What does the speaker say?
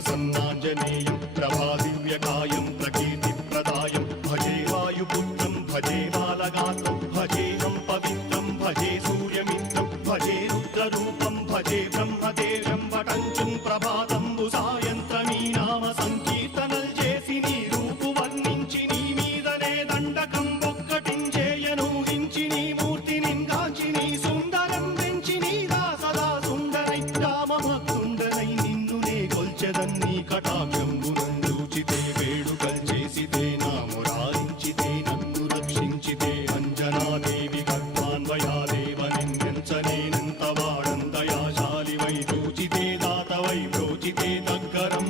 प्रसन्नाञ्जनेयं प्रभादिव्यकायं प्रकीर्तिप्रदायं भजे वायुपुत्रं भजे बालगात्रं भजेऽहं पवित्रं भजे सूर्यमित्रं भजे रुद्ररूपं भजे ब्रह्मदेवं वटञ्चं ప్రభాతంబు సాయంత్రమీ నామ సంకీర్తనల్ చేసి నీ రూపు వర్ణించి నీ మీదనే దండకం ఒక్కటించేయనూహించి నీ మూర్తిని గాంచి నీ సుందరం పెంచి నీ దాసదా సుందరై రామభక్తుండనై నిన్నునే కొల్చెదన్ని కటాక్షంబునందూచితే వేడుకల్ చేసితే నా మురారించితే నన్ను రక్షించితే అంజనాదేవి గర్భాన్వయాదేవనిందించనేనంత వాడందయాశాలివై చూచితే దాతవై ప్రోచితే దగ్గరం